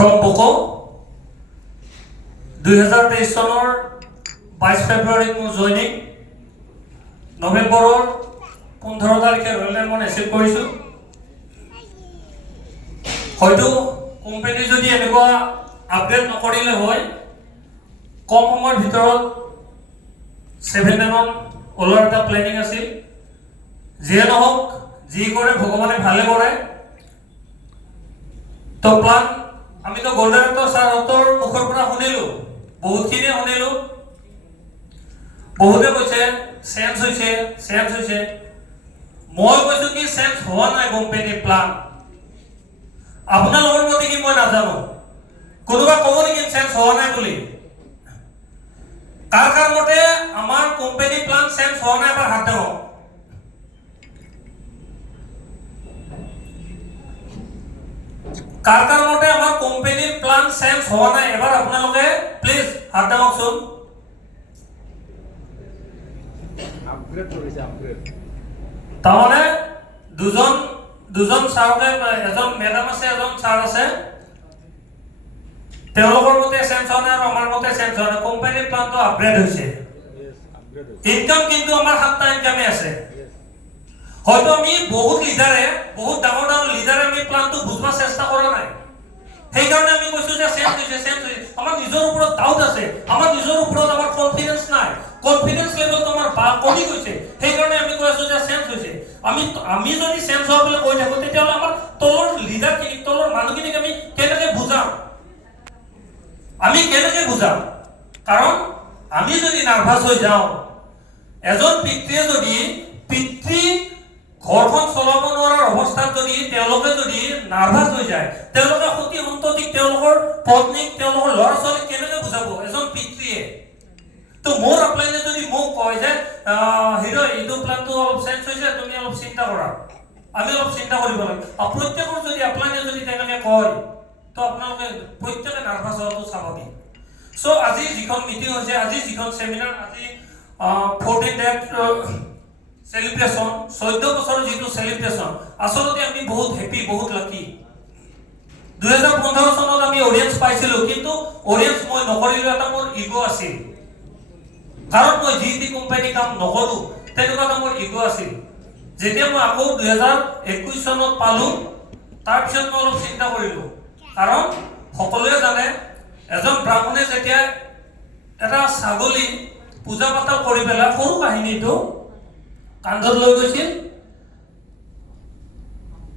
from Boko 2023 চনৰ 22 ফেব্ৰুৱাৰীত মোৰ জইনিং নৱেম্বৰৰ 15 তাৰিখে ৰয়েল মই এচিভ কৰিছোঁ হয়তো কোম্পানী যদি এনেকুৱা আপডেট নকৰিলে হয় কম সময়ৰ ভিতৰত 7 মান ওলোৱাৰ এটা প্লেনিং আছিল যিয়ে নহওক যি কৰে ভগৱানে ভালে কৰে তো প্লান আমি তো গোল্ডেন ছাৰহঁতৰ মুখৰ পৰা শুনিলো বহুতখিনি শুনিলো বহুতে কৈছে চেঞ্জ হৈছে মই কৈছো কি চেঞ্জ হোৱা নাই কোম্পানীৰ প্লান আপোনালোকৰ মতে কি মই নাজানো কোনোবা ক'ব নেকি চেঞ্জ হোৱা নাই বুলি কাৰ মতে আমাৰ কোম্পানীৰ প্লান চেঞ্জ হোৱা নাই এবাৰ হাত দেখাওক কাৰ মতে আমাৰ কোম্পানীৰ প্লান চেঞ্জ হোৱা নাই এবাৰ আপোনালোকে প্লিজ হাত দেখাওকচোন আপগ্ৰেড কৰিছে আপগ্ৰেড তাৰমানে দুজন ছাৰকে এজন মেডাম আছে এজন ছাৰ আছে তেওঁলোকৰ মতে চেঞ্জ হোৱা নাই আৰু আমাৰ মতে চেঞ্জ হোৱা নাই কোম্পানীৰ প্লানটো আপগ্ৰেড হৈছে ইনকাম কিন্তু আমাৰ 7টা ইনকামে আছে হয়তো আমি বহুত লিডাৰে বহুত ডাঙৰ লিডাৰে আমি প্লানটো বুজবা চেষ্টা কৰা নাই সেইকাৰণে আমি কৈছো যে চেঞ্জ হৈছে আমাৰ নিজৰ ওপৰত ডাউট আছে আমাৰ নিজৰ ওপৰত আমাৰ কনফিডেন্স নাই কনফিডেন্স লেভেল তোমাৰ কমি গৈছে সেইকাৰণে আমি কৈ আছো যে চেঞ্জ হৈছে আমি যদি চেঞ্জ হোৱা বুলি কৈ থাকো তেতিয়াহ'লে আমাৰ তলৰ লিডাৰখিনিক তলৰ মানুহখিনিক আমি কেনেকৈ বুজাম কাৰণ আমি যদি নাৰ্ভাছ হৈ যাওঁ এজন পিতৃয়ে যদি ঘৰখন চলাব নোৱাৰাৰ অৱস্থাত যদি তেওঁলোকে যদি নাৰ্ভাছ হৈ যায় তেওঁলোকে সতি সন্ততিক তেওঁলোকৰ পত্নীক তেওঁলোকৰ ল'ৰা ছোৱালীক কেনেকৈ বুজাব এজন পিতৃয়ে তো মোৰ আপলাইনে যদি মোক কয় যে হিৰো এইটো প্লানটো অলপ চেঞ্জ হৈছে তুমি অলপ চিন্তা কৰা আমি অলপ চিন্তা কৰিব লাগে প্ৰত্যেকৰ যদি আপলাইনে যদি তেনেকৈ কয় তো আপোনালোকে প্ৰত্যেকে নাৰ্ভাছ হোৱাটো স্বাভাৱিক চ' আজি যিখন মিটিং হৈছে আজি যিখন চেমিনাৰ আজি 14 ডেট সেলিব্ৰেশন 14 বছৰৰ যেটো সেলিব্রেশন আসলতে আমি বহুত হ্যাপি বহুত লাকি 2015 চনত আমি অডিয়েন্স পাইছিলো কিন্তু অডিয়েন্স মই নকৰিলো এটা মোৰ ইগো আছিল কাৰণ মই জিটি কোম্পানী কাম নকৰো তেনেকুৱা এটা মোৰ ইগো আছিল যেতিয়া মই আকৌ 2021 চনত পালো তাৰ পিছত মই অলপ চিন্তা কৰিলো কাৰণ সকলোৱে জানে এজন ব্ৰাহ্মণে যেতিয়া এটা ছাগলী পূজা পাতল কৰি পেলা সৰু কাহিনীটো কান্ধত লৈ গৈছিল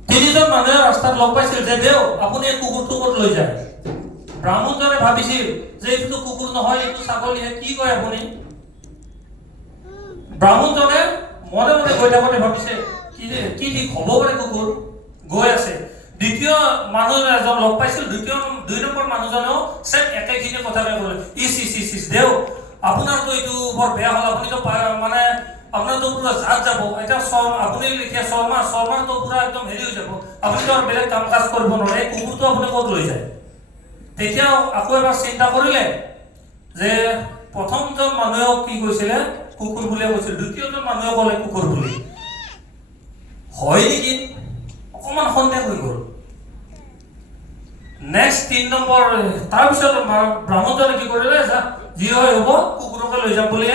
তিনিজন মানুহে ৰাস্তাত লগ পাইছিল যে দেও আপুনি এই কুকুৰটো ক'ত লৈ যায় ব্ৰাহ্মণজনে ভাবিছিল যে এইটো কুকুৰ নহয় এইটো ছাগলীহে কি কয় আপুনি ব্ৰাহ্মণজনে মনে গৈ থাকোঁতে ভাবিছে কি হ'ব পাৰে কুকুৰ গৈ আছে দ্বিতীয় মানুহ এজন লগ পাইছিল দুই নম্বৰ মানুহজনেও চেম একেখিনি কথাকে ক'লে ইছ দেও আপোনাৰতো এইটো বৰ বেয়া হ'ল আপুনিতো মানে আপনাৰ তো পুৰো জাত যাব এটা আপনি লিখে শৰ্মাৰ তো পুৰো একদম হেৰি হৈ যাব আপনি তো আৰ বেলেগ কাম কাজ কৰিব নোৱাৰে এই কুকুৰটো আপুনি ক'ত লৈ যায় তেতিয়া আকৌ এবাৰ চিন্তা কৰিলে যে প্ৰথমজন মানুহে কি কৈছিলে কুকুৰ বুলি কৈছিল দ্বিতীয়জন মানুহে ক'লে কুকুৰ বুলি হয় নেকি অকমান সন্দেহ হৈ গ'ল নেক্সট 3 নম্বৰ তাৰপিছত ব্ৰাহ্মণজনে কি কৰিলে যি হয় হ'ব কুকুৰকে লৈ যাম বুলি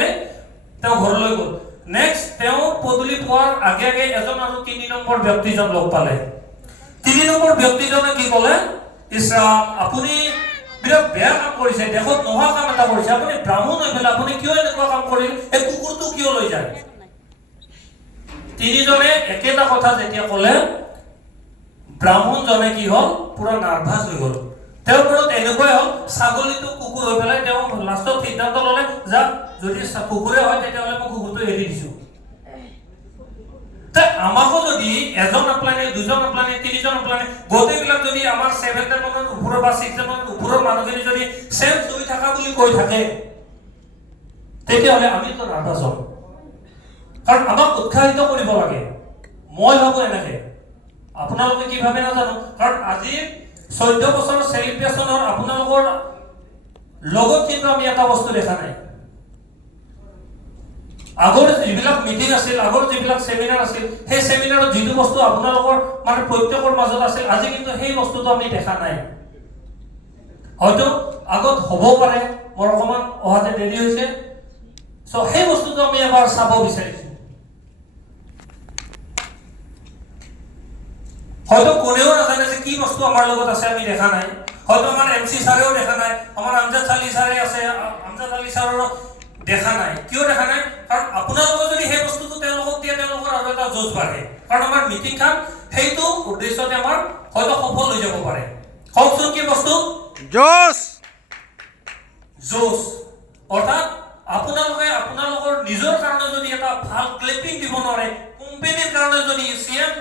তেওঁ ঘৰলৈ গ'ল নেক্সট তেওঁ পদুলি পোৱাৰ আগে এজন আৰু 3 নম্বৰ ব্যক্তিজন লগ পালে 3 নম্বৰ ব্যক্তিজনে কি ক'লে ইছৰাম আপুনি বিৰাট বেয়া কাম কৰিছে দেখত নোহোৱা কাম এটা কৰিছে আপুনি ব্ৰাহ্মণ হৈ পেলাই আপুনি কিয় এনেকুৱা কাম কৰিল এই কুকুৰটো কিয় লৈ যায় তিনিজনে একেটা কথা যেতিয়া ক'লে ব্ৰাহ্মণজনে কি হ'ল পুৰা নাৰ্ভাছ হৈ গ'ল তেওঁৰ ওপৰত এনেকুৱাই হ'ল ছাগলীটো কুকুৰ হৈ পেলাই তেওঁ লাষ্টত সিদ্ধান্ত ল'লে যে যদি কুকুৰে হয় তেতিয়াহ'লে মই কুকুৰটো এৰি দিছোঁ আমাকো যদি এজন আপলাইনে দুজন আপলাইনে তিনিজন আপলাইনে গোটেইবিলাক যদি আমাৰ 7 মানৰ ওপৰৰ বা 6 মানৰ ওপৰৰ মানুহখিনি যদি চেঞ্জ হৈ থকা বুলি কৈ থাকে তেতিয়াহ'লে আমিতো নাৰ্ভাছ হ'ম কাৰণ আমাক উৎসাহিত কৰিব লাগে মই ভাবোঁ এনেকৈ আপোনালোকে কি ভাবে নাজানো কাৰণ আজি 14 বছৰৰ সেলিব্ৰেশনৰ আপোনালোকৰ লগত কিন্তু আমি এটা বস্তু দেখা নাই আগৰ যিবিলাক মিটিং আছিল আগৰ যিবিলাক সেমিনাৰ আছিল সেই সেমিনাৰত যিটো বস্তু আপোনালোকৰ মানে প্ৰত্যেকৰ মাজত আছিল আজি কিন্তু সেই বস্তুটো আমি দেখা নাই হয়তো আগত হ'ব পাৰে মোৰ অকণমান অহাতে দেৰি হৈছে চ' সেই বস্তুটো আমি এবাৰ চাব বিচাৰিছোঁ হয়তো কোনেও নাজানে যে কি বস্তু আমাৰ লগত আছে আমি দেখা নাই হয়তো আমাৰ MC ছাৰেও দেখা নাই আমাৰ আমজাদ আলী ছাৰে আছে আমজাদ আলী ছাৰৰ দেখা নাই কিয় দেখা নাই কাৰণ আপোনালোকে যদি সেই বস্তুটো তেওঁলোকক দিয়ে তেওঁলোকৰ আৰু এটা জোচ বাঢ়ে কাৰণ আমাৰ মিটিংখন সেইটো উদ্দেশ্যতে আমাৰ হয়তো সফল হৈ যাব পাৰে কওকচোন কি বস্তু জোচ জোচ অৰ্থাৎ আপোনালোকৰ নিজৰ কাৰণে যদি এটা ভাল ক্লিপিং দিব নোৱাৰে কোম্পানীৰ কাৰণে যদি CM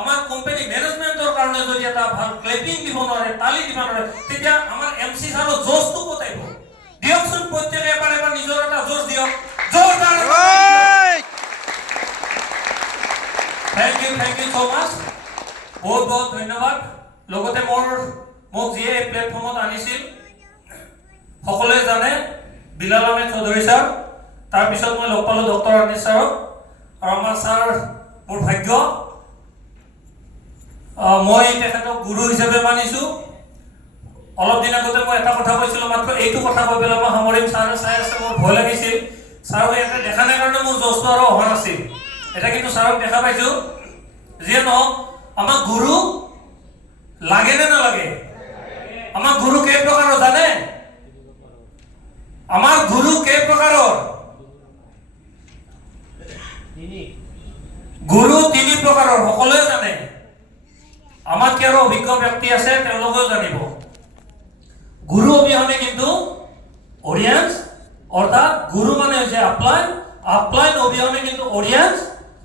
আমাৰ কোম্পানী মেনেজমেন্টৰ কাৰণে যদি এটা ভাল ক্লিপিং দিব নোৱাৰে তালি দিব নোৱাৰে তেতিয়া আমাৰ MC ছাৰৰ জোচটো ক'ত আহিব দিয়কচোন প্ৰত্যেকে এবাৰ নিজৰ এটা জোচ দিয়ক জোৰদাৰ থ্যাংক ইউ সো মাচ বহুত বহুত ধন্যবাদ লগতে মোক যিয়ে এই প্লেটফৰ্মত আনিছিল সকলোৱে জানে বিলাল আহমেদ চৌধুৰী ছাৰ তাৰপিছত মই লগ পালোঁ ডক্টৰ আনিছ ছাৰক আৰু আমাৰ ছাৰ মোৰ ভাগ্য মই তেখেতক গুৰু হিচাপে মানিছোঁ অলপ দিন আগতে মই এটা কথা কৈছিলোঁ মাত্ৰ এইটো কথা কৈ পেলাই মই সামৰিম ছাৰে চাই আছে মোৰ ভয় লাগিছিল ছাৰক ইয়াতে দেখা নাই কাৰণে মোৰ জোচটো আৰু অহা নাছিল এটা কিন্তু ছাৰক দেখা পাইছোঁ যিয়ে নহওক আমাক গুৰু লাগে নে নালাগে আমাক গুৰু কেই প্ৰকাৰৰ জানে আমাৰ গুৰু কেই প্ৰকাৰৰ গুৰু তিনি প্ৰকাৰৰ সকলোৱে জানে আমাতকৈ আৰু অভিজ্ঞ ব্যক্তি আছে তেওঁলোকেও জানিব গুৰু অবিহনে কিন্তু অডিয়েন্স অৰ্থাৎ গুৰু মানে হৈছে আপলাইন অবিহনে কিন্তু অডিয়েন্স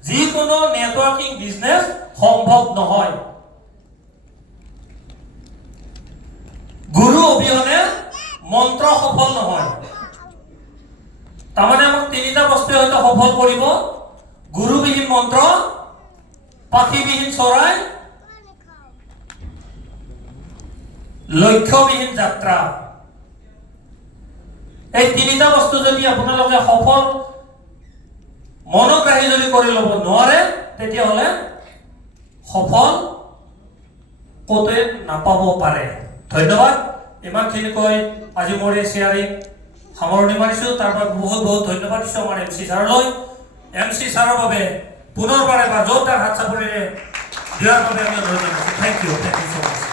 যিকোনো নেটৱৰ্কিং বিজনেছ সম্ভৱ নহয় গুৰু অবিহনে মন্ত্ৰ সফল নহয় তাৰমানে আমাক তিনিটা বস্তুৱে হয়তো সফল কৰিব গুৰুবিহীন মন্ত্ৰ পাখিবিহীন চৰাই লক্ষ্যবিহীন যাত্ৰা এই তিনিটা বস্তু যদি আপোনালোকে সফল মনোগ্ৰাহী যদি কৰি ল'ব নোৱাৰে তেতিয়াহ'লে সফল ক'তে নাপাব পাৰে ধন্যবাদ ইমানখিনি কৈ আজি মোৰ এই শ্বেয়াৰিং সামৰণি মাৰিছোঁ তাৰ বাবে বহুত বহুত ধন্যবাদ দিছোঁ আমাৰ MC ছাৰলৈ MC ছাৰৰ বাবে পুনৰবাৰ এবাৰ জোৰদাৰ হাত চাপৰিৰে দিয়াৰ বাবে আমি অনুৰোধ জনাইছোঁ থেংক ইউ সো মাছ